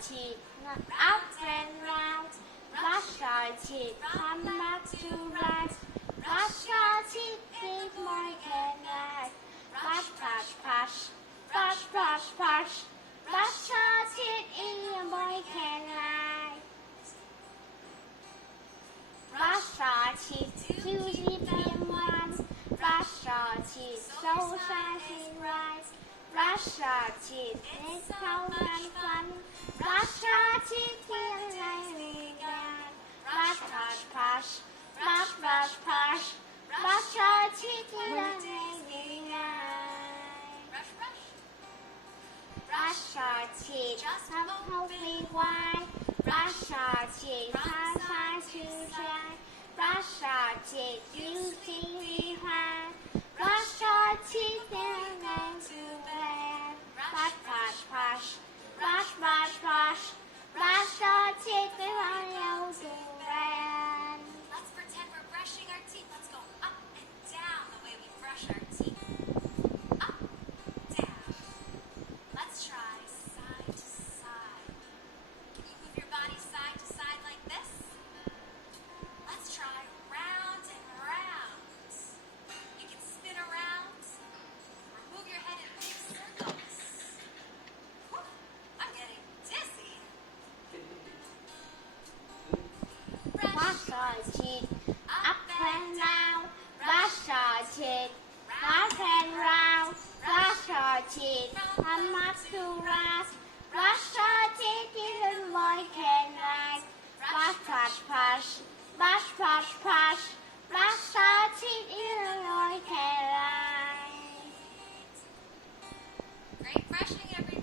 teeth, up and round. Brush our teeth, come back to rest. Brush our teeth, think more can rest. Brush, brush, brush, brush, brush, brush. Brush our teeth, in a boy can rest. Brush our teeth, 2 deep in one. Brush our teeth, so shining bright. Brush our teeth, it's so much fun. Brush our teeth, feel like again. Brush, brush, brush, brush, brush, brush. Brush our teeth, feel like again. Brush, brush. Brush our teeth, just hopefully wide. Brush our teeth, hard to dry. Brush our teeth, using behind. Brush our teeth and then to bed. Brush, brush, brush, brush, brush, brush. Brush our teeth and then to bed. Let's pretend we're brushing our teeth. Let's go up and down the way we brush our teeth. Up, down. Let's try side to side. Can you move your body side to side like this? Let's try round and round. You can spin around or move your head in big circles. Whew, I'm getting dizzy. Brush our teeth, up and down. Brush our teeth, round and round. Brush our teeth, come up to rest. Brush our teeth, even boy can rest. Brush, brush, brush, brush, brush, brush. Brush our teeth, even boy can rest. Great brushing, everyone.